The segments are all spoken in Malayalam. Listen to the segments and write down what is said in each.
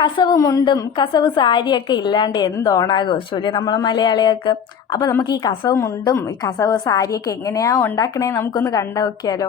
കസവ് മുണ്ടും കസവ് സാരിയൊക്കെ ഇല്ലാണ്ട് എന്ത് ഓണാഘോഷമില്ലേ നമ്മൾ മലയാളികൾക്ക്. അപ്പോൾ നമുക്ക് ഈ കസവ് മുണ്ടും ഈ കസവ് സാരിയൊക്കെ എങ്ങനെയാണ് ഉണ്ടാക്കണേ നമുക്കൊന്ന് കണ്ടു നോക്കിയാലോ.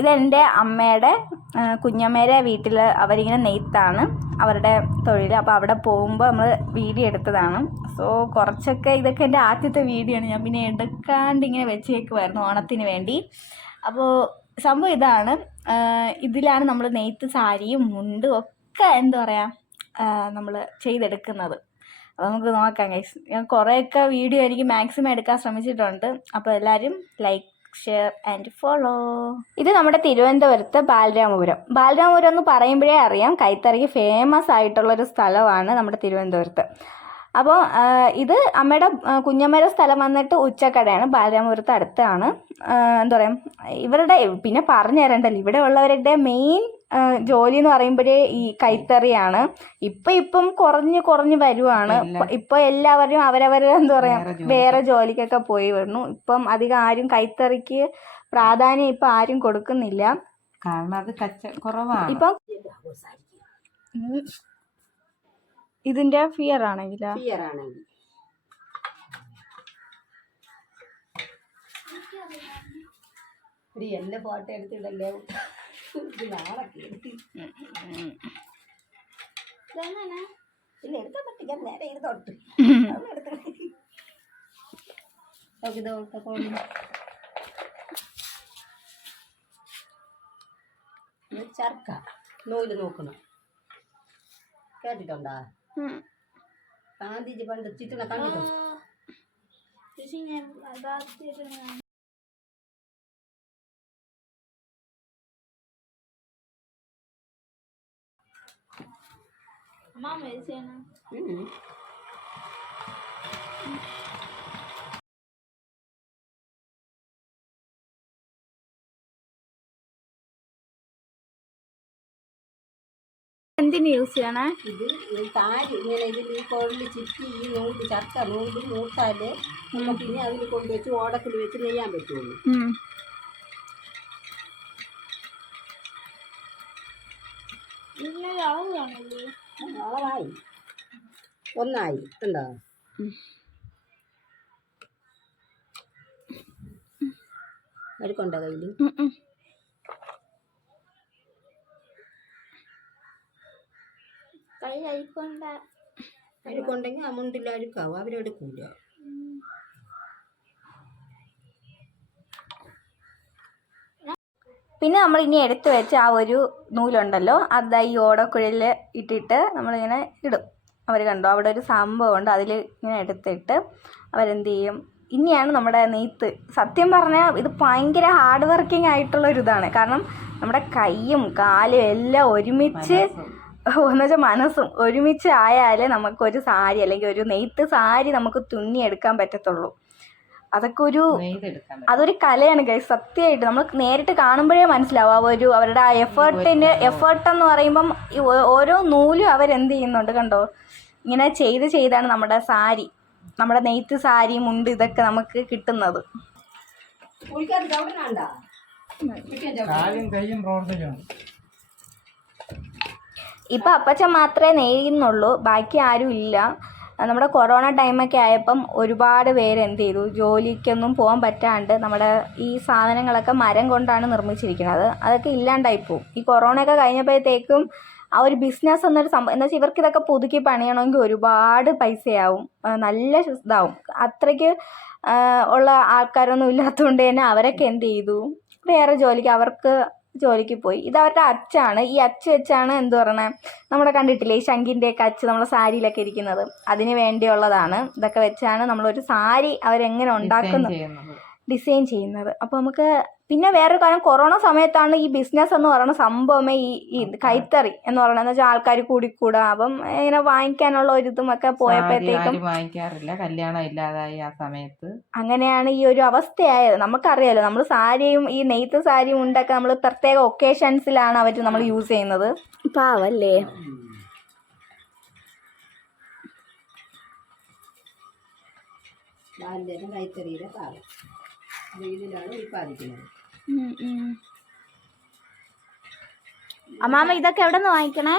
ഇതെന്റെ അമ്മയുടെ കുഞ്ഞമ്മയുടെ വീട്ടിൽ അവരിങ്ങനെ നെയ്ത്താണ് അവരുടെ തൊഴിൽ അപ്പോൾ അവിടെ പോകുമ്പോൾ നമ്മൾ വീഡിയോ എടുത്തതാണ്. സോ കുറച്ചൊക്കെ ഇതൊക്കെ എന്റെ ആദ്യത്തെ വീഡിയോ ആണ്. ഞാൻ പിന്നെ എടുക്കാണ്ട് ഇങ്ങനെ വെച്ചേക്കുമായിരുന്നു ഓണത്തിന് വേണ്ടി. അപ്പോൾ സംഭവം ഇതാണ്. ഇതിലാണ് നമ്മൾ നെയ്ത്ത് സാരിയും മുണ്ടും ഒക്കെ എന്താ പറയുക നമ്മൾ ചെയ്തെടുക്കുന്നത്. അപ്പോൾ നമുക്ക് നോക്കാം ഗൈസ് ഞാൻ കുറേയൊക്കെ വീഡിയോ എനിക്ക് മാക്സിമം എടുക്കാൻ ശ്രമിച്ചിട്ടുണ്ട്. അപ്പോൾ എല്ലാവരും ലൈക്ക് ഷെയർ ആൻഡ് ഫോളോ ഇത് നമ്മുടെ തിരുവനന്തപുരത്ത് ബാലരാമപുരം. ബാലരാമപുരം എന്ന് പറയുമ്പോഴേ അറിയാം കൈത്തറിക്ക് ഫേമസ് ആയിട്ടുള്ളൊരു സ്ഥലമാണ് നമ്മുടെ തിരുവനന്തപുരത്ത്. അപ്പോൾ ഇത് അമ്മയുടെ കുഞ്ഞമ്മയുടെ സ്ഥലം വന്നിട്ട് ഉച്ചക്കടയാണ് ബാലരാമപുരത്ത് അടുത്താണ്. എന്താ പറയുക ഇവരുടെ പിന്നെ പറഞ്ഞു തരണ്ടല്ലോ ഇവിടെ ഉള്ളവരുടെ മെയിൻ ജോലി എന്ന് പറയുമ്പോഴേ ഈ കൈത്തറിയാണ്. ഇപ്പം ഇപ്പം കുറഞ്ഞ് കുറഞ്ഞ് വരുവാണ്. ഇപ്പൊ എല്ലാവരും അവരവരുടെ എന്താ പറയാ വേറെ ജോലിക്കൊക്കെ. പോയി വരുന്നു. ഇപ്പം അധികം ആരും കൈത്തറിക്ക് പ്രാധാന്യം ഇപ്പം ആരും കൊടുക്കുന്നില്ല. കാരണം അത് കച്ച കുറവാണ്. ഇപ്പം. ഇതിന്റെ ഫിയർ ആണെങ്കിൽ. ഒരു എന്റെ ഫോട്ടോ എടുത്തിടല്ലേ ഇത് നാളൊക്കെ എടുത്ത്. ഇല്ല എടുക്കാൻ പറ്റില്ല നേരെ ഇരുന്നോട്ട് നോക്കിത് നോക്കോളൂ ചർക്ക നൂൽ നോക്കണം. കേട്ടിട്ടുണ്ടോ? ഗാന്ധിജി പണ്ട് ചിറ്റണ കണ്ടിട്ടുണ്ടോ ഉം. എന്തിനു യൂസ് ചെയ്യണേ? ഇത് ഈ താരി ഇങ്ങനെ ഇതിൽ ഈ കുഴലിൽ ചുറ്റി ഈ നൂൽ ചക്ക നൂൽ മൂത്താൽ നമുക്ക് ഇനി അതിൽ കൊണ്ടുവച്ച് ഓടക്കിൽ വെച്ച് നെയ്യാൻ പറ്റുള്ളൂ. ഉം. അളവായി ഒന്നായി. ഉണ്ടോ എടുക്കണ്ട കയ്യിൽ ഉം ഉം. അഴുക്കുണ്ടെങ്കിൽ ആ മുണ്ടിൽ അഴുക്കാവും. അവരെടുക്കൂല പിന്നെ നമ്മൾ ഇനി എടുത്തു വെച്ച ആ ഒരു നൂലുണ്ടല്ലോ അത് ഈ ഓടക്കുഴലിൽ ഇട്ടിട്ട് നമ്മളിങ്ങനെ ഇടും. അവർ കണ്ടോ അവിടെ ഒരു സംഭവമുണ്ട് അതിൽ ഇങ്ങനെ എടുത്തിട്ട് അവരെന്ത് ചെയ്യും? ഇനിയാണ് നമ്മുടെ നെയ്ത്ത്. സത്യം പറഞ്ഞാൽ ഇത് ഭയങ്കര ഹാർഡ് വർക്കിംഗ് ആയിട്ടുള്ള ഒരു ഇതാണ് കാരണം നമ്മുടെ കൈയും കാലും എല്ലാം ഒരുമിച്ച് എന്ന് വെച്ചാൽ മനസ്സും ഒരുമിച്ച് ആയാലേ നമുക്കൊരു സാരി അല്ലെങ്കിൽ ഒരു നെയ്ത്ത് സാരി നമുക്ക് തുന്നിയെടുക്കാൻ പറ്റത്തുള്ളൂ. അതൊക്കെ ഒരു അതൊരു കലയാണ് ഗൈസ് സത്യമായിട്ട്. നമ്മൾ നേരിട്ട് കാണുമ്പോഴേ മനസ്സിലാവും ആ ഒരു അവരുടെ ആ എഫേർട്ടിന് എഫേർട്ട് എന്ന് പറയുമ്പം ഓരോ നൂലും അവരെന്ത് ചെയ്യുന്നുണ്ട് കണ്ടോ? ഇങ്ങനെ ചെയ്ത് ചെയ്താണ് നമ്മുടെ സാരി. നമ്മുടെ നെയ്ത്ത് സാരി മുണ്ട് ഇതൊക്കെ നമുക്ക് കിട്ടുന്നത്. കാലും കൈയും പ്രവർത്തിക്കണം. ഇപ്പം അപ്പച്ച മാത്രമേ നെയ്യുന്നുള്ളൂ ബാക്കി ആരും ഇല്ല. നമ്മുടെ കൊറോണ ടൈമൊക്കെ ആയപ്പം ഒരുപാട് പേര് എന്ത് ചെയ്തു? ജോലിക്കൊന്നും പോകാൻ പറ്റാണ്ട് നമ്മുടെ ഈ സാധനങ്ങളൊക്കെ മരം കൊണ്ടാണ് നിർമ്മിച്ചിരിക്കുന്നത്. അതൊക്കെ ഇല്ലാണ്ടായി പോവും. ഈ കൊറോണയൊക്കെ കഴിഞ്ഞപ്പോഴത്തേക്കും ആ ഒരു ബിസിനസ് എന്നൊരു സംഭവം എന്താ വെച്ചാൽ ഇവർക്ക് ഇതൊക്കെ പുതുക്കി പണിയണമെങ്കിൽ ഒരുപാട് പൈസയാവും. നല്ല ഇതാവും. അത്രയ്ക്ക് ഉള്ള ആൾക്കാരൊന്നും ഇല്ലാത്തതുകൊണ്ട് തന്നെ അവരൊക്കെ എന്ത് ചെയ്തു? വേറെ ജോലിക്ക് അവർക്ക് ജോലിക്ക് പോയി. ഇത് അവരുടെ അച്ചാണ്. ഈ അച്ച് വെച്ചാണ് എന്ത് പറയണേ? നമ്മളെ കണ്ടിട്ടില്ലേ ഈ ശങ്കിന്റെ ഒക്കെ അച്ച് നമ്മളെ സാരിയിലൊക്കെ ഇരിക്കുന്നത്? അതിന് വേണ്ടിയുള്ളതാണ്. ഇതൊക്കെ വെച്ചാണ് നമ്മളൊരു സാരി അവരെങ്ങനെ ഉണ്ടാക്കുന്നത്? ഡിസൈൻ ചെയ്യുന്നത്. അപ്പോൾ നമുക്ക് പിന്നെ വേറൊരു കാര്യം കൊറോണ സമയത്താണ് ഈ ബിസിനസ് എന്ന് പറയുന്ന സംഭവമേ ഈ ഈ കൈത്തറി എന്ന് പറയുന്നത്. എന്ന് വെച്ചാൽ ആൾക്കാർ കൂടിക്കൂടാ. അപ്പം ഇങ്ങനെ വാങ്ങിക്കാനുള്ള ഒരു ഇതും ഒക്കെ പോയപ്പോഴത്തേക്കും ആരും വാങ്ങിക്കാറില്ല. കല്യാണം ഇല്ലാതായി ആ സമയത്ത്. അങ്ങനെയാണ് ഈ ഒരു അവസ്ഥയായത്. നമുക്കറിയാലോ നമ്മൾ സാരിയും ഈ നെയ്ത്ത് സാരിയും ഉണ്ടൊക്കെ നമ്മൾ പ്രത്യേക ഒക്കേഷൻസിലാണ് അവർ നമ്മൾ യൂസ് ചെയ്യുന്നത്. പാവല്ലേ? ബാല്യം കൈത്തറിയുടെ പാവം. ഇതിലാണ് ഉൽപ്പാദിക്കുന്നത് ഉം. ഇതൊക്കെ എവിടെ നിന്ന് വാങ്ങിക്കണേ?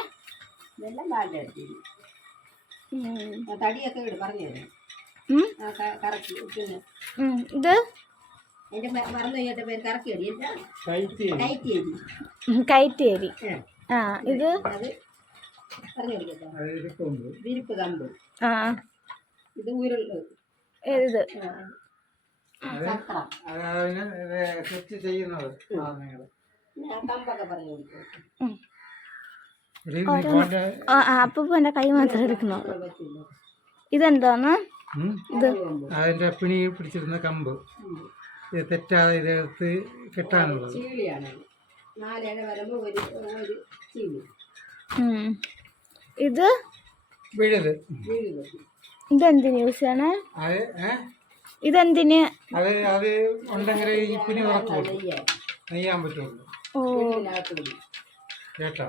ഇതെല്ലാം അരിച്ചി തടിയൊക്കെ ഇട് പറഞ്ഞു? കറക്കി. ഇത്? കയറ്റേരി ആ. ഇത്? വിരിപ്പ് കമ്പ്. ആ. ഇത് ഉരുൾ ഇത്? സെറ്റ് ചെയ്യുന്നത് കൈ മാത്രം എടുക്കുന്നു. ഇതെന്താണ് ഇതെന്താന്ന് ഇത് അതിന്റെ പിണി പിടിച്ചിരുന്ന കമ്പ്. ഇത് തെറ്റാതെ ഇതെടുത്ത് കെട്ടാനുള്ളത്. ഇത് വിഴൽ ഇതെന്ത് ന്യൂസ് ഇതെന്തിന് ഇതെന്തിന്? അത് ഉണ്ടെങ്കിൽ നെയ്യാൻ പറ്റുള്ളൂ. ഓ. കേട്ടോ?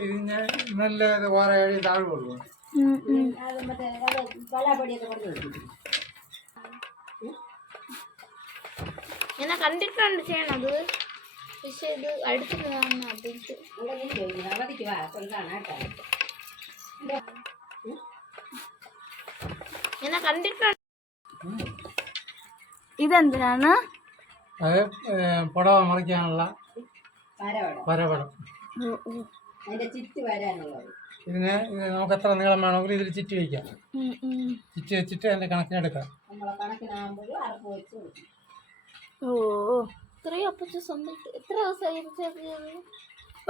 ഇതിന് നല്ല വേറെ താഴുള്ളൂ ഞാൻ കണ്ടിട്ടുണ്ട് ചെയ്യണത് പക്ഷെ ഇത് അടുത്ത് കാണുന്ന കണ്ടിട്ടുണ്ട്. ഇതെന്തിനാണ്? അത് പുടവ മറിക്കാനുള്ള ചുറ്റ് ഇതിന് നമുക്ക് എത്ര നീളം വേണമെങ്കിലും ഇതിൽ ചിറ്റ് വയ്ക്കാം. ചിറ്റ് വെച്ചിട്ട് അതിന്റെ കണക്കിനെടുക്കാം. നമ്മളെ കണക്കിനാകുമ്പോൾ അറപ്പ് വെച്ച് കൊടുക്കും. ഓ ഇത്രയും അപ്പച്ച സ്വന്തം എത്ര ദിവസം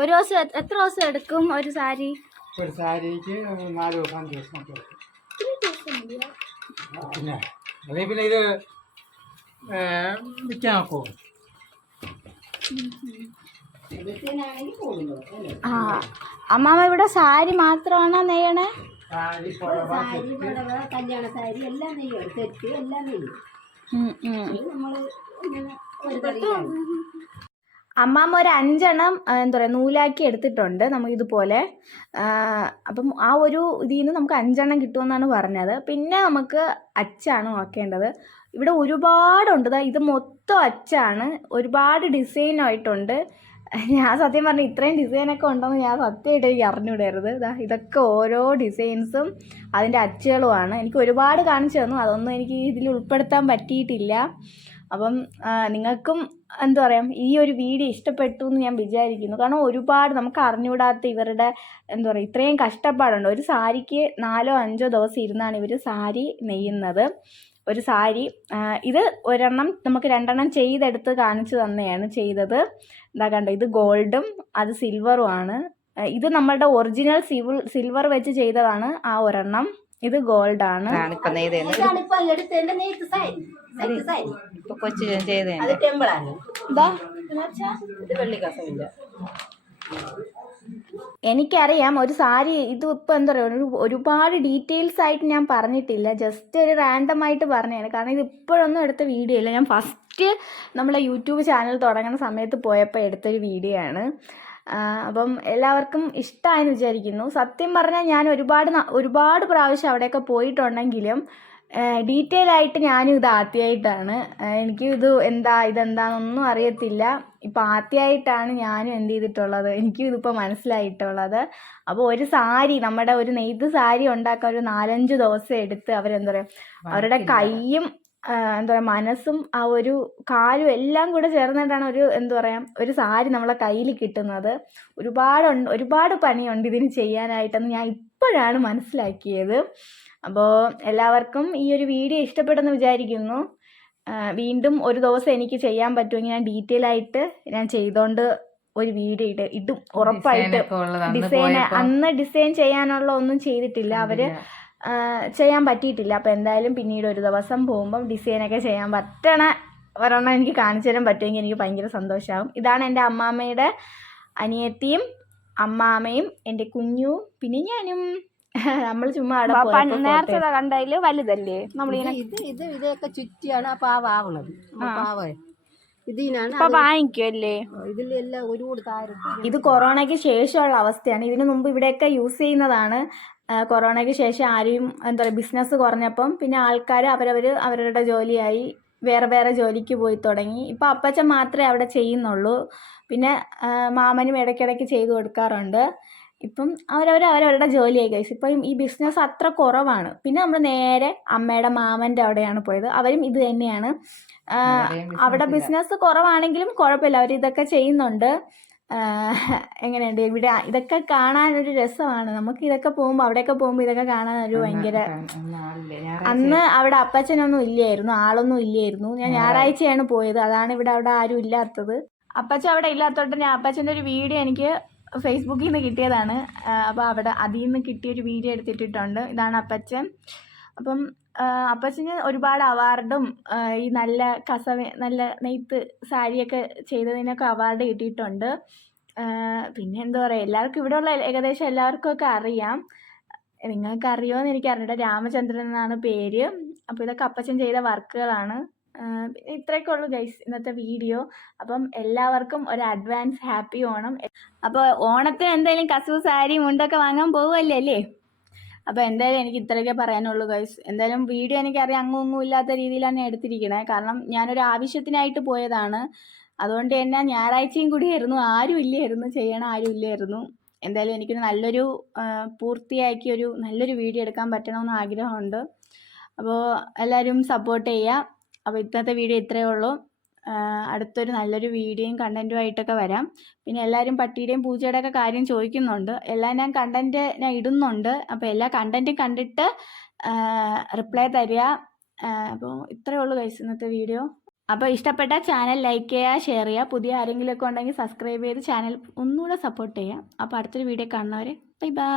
ഒരു ദിവസം എത്ര ദിവസം എടുക്കും ഒരു സാരി? ഒരു സാരിക്ക് നാല് ദിവസം അഞ്ച് ദിവസം ഒക്കെ എടുക്കും. പിന്നെ അതേ പിന്നെ ഇത് വിൽക്കാൻ നോക്കുമോ ആ അമ്മാമ്മ ഇവിടെ സാരി മാത്രമാണോ നെയ്യണേ? സാരി പുടവ കല്യാണ സാരി എല്ലാം നെയ്യും തെറ്റ് എല്ലാം നെയ്യും ഉം, അമ്മാമ്മ ഒരു അഞ്ചെണ്ണം എന്താ പറയുക നൂലാക്കി എടുത്തിട്ടുണ്ട് നമുക്ക് ഇതുപോലെ. അപ്പം ആ ഒരു ഇതിൽ നിന്ന് നമുക്ക് അഞ്ചെണ്ണം കിട്ടുമെന്നാണ് പറഞ്ഞത്. പിന്നെ നമുക്ക് അച്ചാണ് നോക്കേണ്ടത്. ഇവിടെ ഒരുപാടുണ്ട്. ഇത് മൊത്തം അച്ചാണ്. ഒരുപാട് ഡിസൈനായിട്ടുണ്ട് ഞാൻ സത്യം പറഞ്ഞു ഇത്രയും ഡിസൈനൊക്കെ ഉണ്ടെന്ന് ഞാൻ സത്യമായിട്ട് എനിക്ക് അറിഞ്ഞുവിടരുത് ഇതാ ഇതൊക്കെ ഓരോ ഡിസൈൻസും അതിന്റെ അച്ചുകളുമാണ്. എനിക്ക് ഒരുപാട് കാണിച്ചു തന്നു. അതൊന്നും എനിക്ക് ഇതിൽ ഉൾപ്പെടുത്താൻ പറ്റിയിട്ടില്ല. അപ്പം നിങ്ങൾക്കും എന്താ പറയുക ഈ ഒരു വീഡിയോ ഇഷ്ടപ്പെട്ടു എന്ന് ഞാൻ വിചാരിക്കുന്നു. കാരണം ഒരുപാട് നമുക്ക് അറിഞ്ഞുകൂടാത്ത ഇവരുടെ എന്താ പറയുക ഇത്രയും കഷ്ടപ്പാടുണ്ട്. ഒരു സാരിക്ക് നാലോ അഞ്ചോ ദിവസം ഇരുന്നാണ് ഇവർ സാരി നെയ്യുന്നത്. ഒരു സാരി ഇത് ഒരെണ്ണം നമുക്ക് രണ്ടെണ്ണം ചെയ്തെടുത്ത് കാണിച്ചു തന്നെയാണ് ചെയ്തത്. എന്താ കണ്ടോ ഇത് ഗോൾഡും അത് സിൽവറും ആണ്. ഇത് നമ്മളുടെ ഒറിജിനൽ സിവിൽ സിൽവർ വെച്ച് ചെയ്തതാണ് ആ ഒരെണ്ണം. ഇത് ഗോൾഡ് ആണ് കൊച്ചു എനിക്കറിയാം ഒരു സാരി ഇത് ഇപ്പൊ എന്താ പറയുക ഒരു ഒരുപാട് ഡീറ്റെയിൽസ് ആയിട്ട് ഞാൻ പറഞ്ഞിട്ടില്ല. ജസ്റ്റ് ഒരു റാൻഡം ആയിട്ട് പറഞ്ഞതാണ്. കാരണം ഇത് ഇപ്പോഴൊന്നും എടുത്ത വീഡിയോ ഇല്ല ഞാൻ ഫസ്റ്റ് നമ്മളെ യൂട്യൂബ് ചാനൽ തുടങ്ങുന്ന സമയത്ത് പോയപ്പോൾ എടുത്തൊരു വീഡിയോ ആണ്. അപ്പം എല്ലാവർക്കും ഇഷ്ടമായെന്ന് വിചാരിക്കുന്നു. സത്യം പറഞ്ഞാൽ ഞാൻ ഒരുപാട് ഒരുപാട് പ്രാവശ്യം അവിടെയൊക്കെ പോയിട്ടുണ്ടെങ്കിലും ഡീറ്റെയിൽ ആയിട്ട് ഞാനും ഇത് ആദ്യമായിട്ടാണ് എനിക്ക് ഇത് എന്താ ഇതെന്താണെന്നൊന്നും അറിയത്തില്ല. ഇപ്പം ആദ്യമായിട്ടാണ് ഞാനും എന്ത് ചെയ്തിട്ടുള്ളത്. എനിക്കും ഇതിപ്പോൾ മനസ്സിലായിട്ടുള്ളത്. അപ്പോൾ ഒരു സാരി നമ്മുടെ ഒരു നെയ്ത് സാരി ഉണ്ടാക്കാൻ ഒരു നാലഞ്ച് ദിവസം എടുത്ത് അവരെന്താ പറയുക അവരുടെ കൈയും എന്താ പറയുക മനസ്സും ആ ഒരു കാലും എല്ലാം കൂടെ ചേർന്നിട്ടാണ് ഒരു എന്താ പറയുക ഒരു സാരി നമ്മളെ കയ്യിൽ കിട്ടുന്നത്. ഒരുപാടുണ്ട് ഒരുപാട് പണിയുണ്ട് ഇതിന് ചെയ്യാനായിട്ടെന്ന് ഞാൻ ഇപ്പോഴാണ് മനസ്സിലാക്കിയത്. അപ്പോൾ എല്ലാവർക്കും ഈ ഒരു വീഡിയോ ഇഷ്ടപ്പെട്ടെന്ന് വിചാരിക്കുന്നു. വീണ്ടും ഒരു ദിവസം എനിക്ക് ചെയ്യാൻ പറ്റുമെങ്കിൽ ഞാൻ ഡീറ്റെയിൽ ആയിട്ട് ഞാൻ ചെയ്തോണ്ട് ഒരു വീഡിയോ ഇട്ട് ഇടും ഉറപ്പായിട്ട്. ഡിസൈൻ അന്ന് ഡിസൈൻ ചെയ്യാനുള്ള ഒന്നും ചെയ്തിട്ടില്ല. അവർ ചെയ്യാൻ പറ്റിയിട്ടില്ല. അപ്പോൾ എന്തായാലും പിന്നീട് ഒരു ദിവസം പോകുമ്പം ഡിസൈനൊക്കെ ചെയ്യാൻ പറ്റണ ഒരെണ്ണം എനിക്ക് കാണിച്ചു തരാൻ പറ്റുമെങ്കിൽ എനിക്ക് ഭയങ്കര സന്തോഷമാകും ഇതാണ് എന്റെ അമ്മാമ്മയുടെ അനിയത്തിയും അമ്മാമ്മയും എന്റെ കുഞ്ഞു പിന്നെ ഞാനും. നമ്മൾ ചുമ്മാ നേരത്തെ കണ്ടതിൽ വലുതല്ലേ? നമ്മളിങ്ങനെ ഇത് ഇത് ഇതൊക്കെ ചുറ്റിയാണ് ആ പാവ ആവണത് ആ. പാവ. ഇതിനാണ് ഇപ്പൊ വാങ്ങിക്കുമല്ലേ ഇതിലെല്ലാം ഒരുപാട് താരം ഇത് കൊറോണയ്ക്ക് ശേഷമുള്ള അവസ്ഥയാണ്. ഇതിനു മുമ്പ് ഇവിടെയൊക്കെ യൂസ് ചെയ്യുന്നതാണ്. കൊറോണയ്ക്ക് ശേഷം ആരെയും എന്താ പറയുക ബിസിനസ് കുറഞ്ഞപ്പം പിന്നെ ആൾക്കാർ അവരവർ അവരുടെ ജോലിയായി വേറെ വേറെ ജോലിക്ക് പോയി തുടങ്ങി. ഇപ്പം അപ്പച്ചൻ മാത്രമേ അവിടെ ചെയ്യുന്നുള്ളൂ. പിന്നെ മാമനും ഇടയ്ക്കിടയ്ക്ക് ചെയ്തു കൊടുക്കാറുണ്ട്. ഇപ്പം അവരവർ അവരവരുടെ ജോലിയായി കഴിച്ചു ഇപ്പം ഈ ബിസിനസ് അത്ര കുറവാണ്. പിന്നെ നമ്മൾ നേരെ അമ്മയുടെ മാമന്റെ അവിടെയാണ് പോയത്. അവരും ഇത് തന്നെയാണ്. അവിടെ ബിസിനസ് കുറവാണെങ്കിലും കുഴപ്പമില്ല. അവർ ഇതൊക്കെ ചെയ്യുന്നുണ്ട്. എങ്ങനെയുണ്ട്? ഇവിടെ ഇതൊക്കെ കാണാൻ ഒരു രസമാണ്. നമുക്ക് ഇതൊക്കെ പോകുമ്പോൾ അവിടെയൊക്കെ പോകുമ്പോൾ ഇതൊക്കെ കാണാൻ ഒരു ഭയങ്കര അന്ന് അവിടെ അപ്പച്ചനൊന്നും ഇല്ലായിരുന്നു. ആളൊന്നും ഇല്ലായിരുന്നു. ഞാൻ ഞായറാഴ്ചയാണ് പോയത്. അതാണ് ഇവിടെ അവിടെ ആരും ഇല്ലാത്തത്. അപ്പച്ച അവിടെ ഇല്ലാത്തോട്ട് ഞാൻ അപ്പച്ചന്റെ ഒരു വീഡിയോ എനിക്ക് ഫേസ്ബുക്കിൽ നിന്ന് കിട്ടിയതാണ്. അപ്പോൾ അവിടെ അതിൽ നിന്ന് കിട്ടിയൊരു വീഡിയോ എടുത്തിട്ടിട്ടുണ്ട്. ഇതാണ് അപ്പച്ചൻ. അപ്പം അപ്പച്ചന് ഒരുപാട് അവാർഡും ഈ നല്ല കസവ നല്ല നെയ്ത്ത് സാരിയൊക്കെ ചെയ്തതിനൊക്കെ അവാർഡ് കിട്ടിയിട്ടുണ്ട്. പിന്നെ എന്താ പറയുക എല്ലാവർക്കും ഇവിടെയുള്ള ഏകദേശം എല്ലാവർക്കും ഒക്കെ അറിയാം. നിങ്ങൾക്ക് അറിയുമോയെന്ന് എനിക്ക് അറിഞ്ഞില്ല രാമചന്ദ്രൻ എന്നാണ് പേര്. അപ്പോൾ ഇതൊക്കെ അപ്പച്ചൻ ചെയ്ത വർക്കുകളാണ് ഇത്രയൊക്കെ ഉള്ളൂ ഗൈസ് ഇന്നത്തെ വീഡിയോ അപ്പം എല്ലാവർക്കും ഒരു അഡ്വാൻസ് ഹാപ്പി ഓണം. അപ്പോൾ ഓണത്തിന് എന്തായാലും കസവ് സാരി മുണ്ടൊക്കെ വാങ്ങാൻ പോകുമല്ലേ അല്ലേ? അപ്പോൾ എന്തായാലും എനിക്ക് ഇത്രയൊക്കെ പറയാനുള്ളൂ ഗൈസ് എന്തായാലും വീഡിയോ എനിക്കറിയാം അങ്ങും ഇങ്ങും ഇല്ലാത്ത രീതിയിലാണ് എടുത്തിരിക്കണേ. കാരണം ഞാനൊരു ആവശ്യത്തിനായിട്ട് പോയതാണ്. അതുകൊണ്ട് തന്നെ ഞായറാഴ്ചയും കൂടിയായിരുന്നു ആരും ഇല്ലായിരുന്നു. ചെയ്യണ ആരും ഇല്ലായിരുന്നു. എന്തായാലും എനിക്ക് നല്ലൊരു പൂർത്തിയാക്കി ഒരു നല്ലൊരു വീഡിയോ എടുക്കാൻ പറ്റണമെന്ന് ആഗ്രഹമുണ്ട്. അപ്പോൾ എല്ലാവരും സപ്പോർട്ട് ചെയ്യുക. അപ്പോൾ ഇന്നത്തെ വീഡിയോ ഇത്രയേ ഉള്ളൂ. അടുത്തൊരു നല്ലൊരു വീഡിയോയും കണ്ടന്റും ആയിട്ടൊക്കെ വരാം. പിന്നെ എല്ലാവരും പട്ടിയുടെയും ഒക്കെ കാര്യം ചോദിക്കുന്നുണ്ട്. എല്ലാം ഞാൻ കണ്ടന്റ് ഞാൻ ഇടുന്നുണ്ട്. അപ്പോൾ എല്ലാ കണ്ടന്റും കണ്ടിട്ട് റിപ്ലൈ തരിക. അപ്പോൾ ഇത്രയേ ഉള്ളൂ കഴിച്ച് ഇന്നത്തെ വീഡിയോ. അപ്പോൾ ഇഷ്ടപ്പെട്ട ചാനൽ ലൈക്ക് ചെയ്യുക ഷെയർ ചെയ്യുക. പുതിയ ആരെങ്കിലുമൊക്കെ ഉണ്ടെങ്കിൽ സബ്സ്ക്രൈബ് ചെയ്ത് ചാനൽ ഒന്നുകൂടെ സപ്പോർട്ട് ചെയ്യുക. അപ്പോൾ അടുത്തൊരു വീഡിയോ കാണുന്നവർ ബൈ ബൈ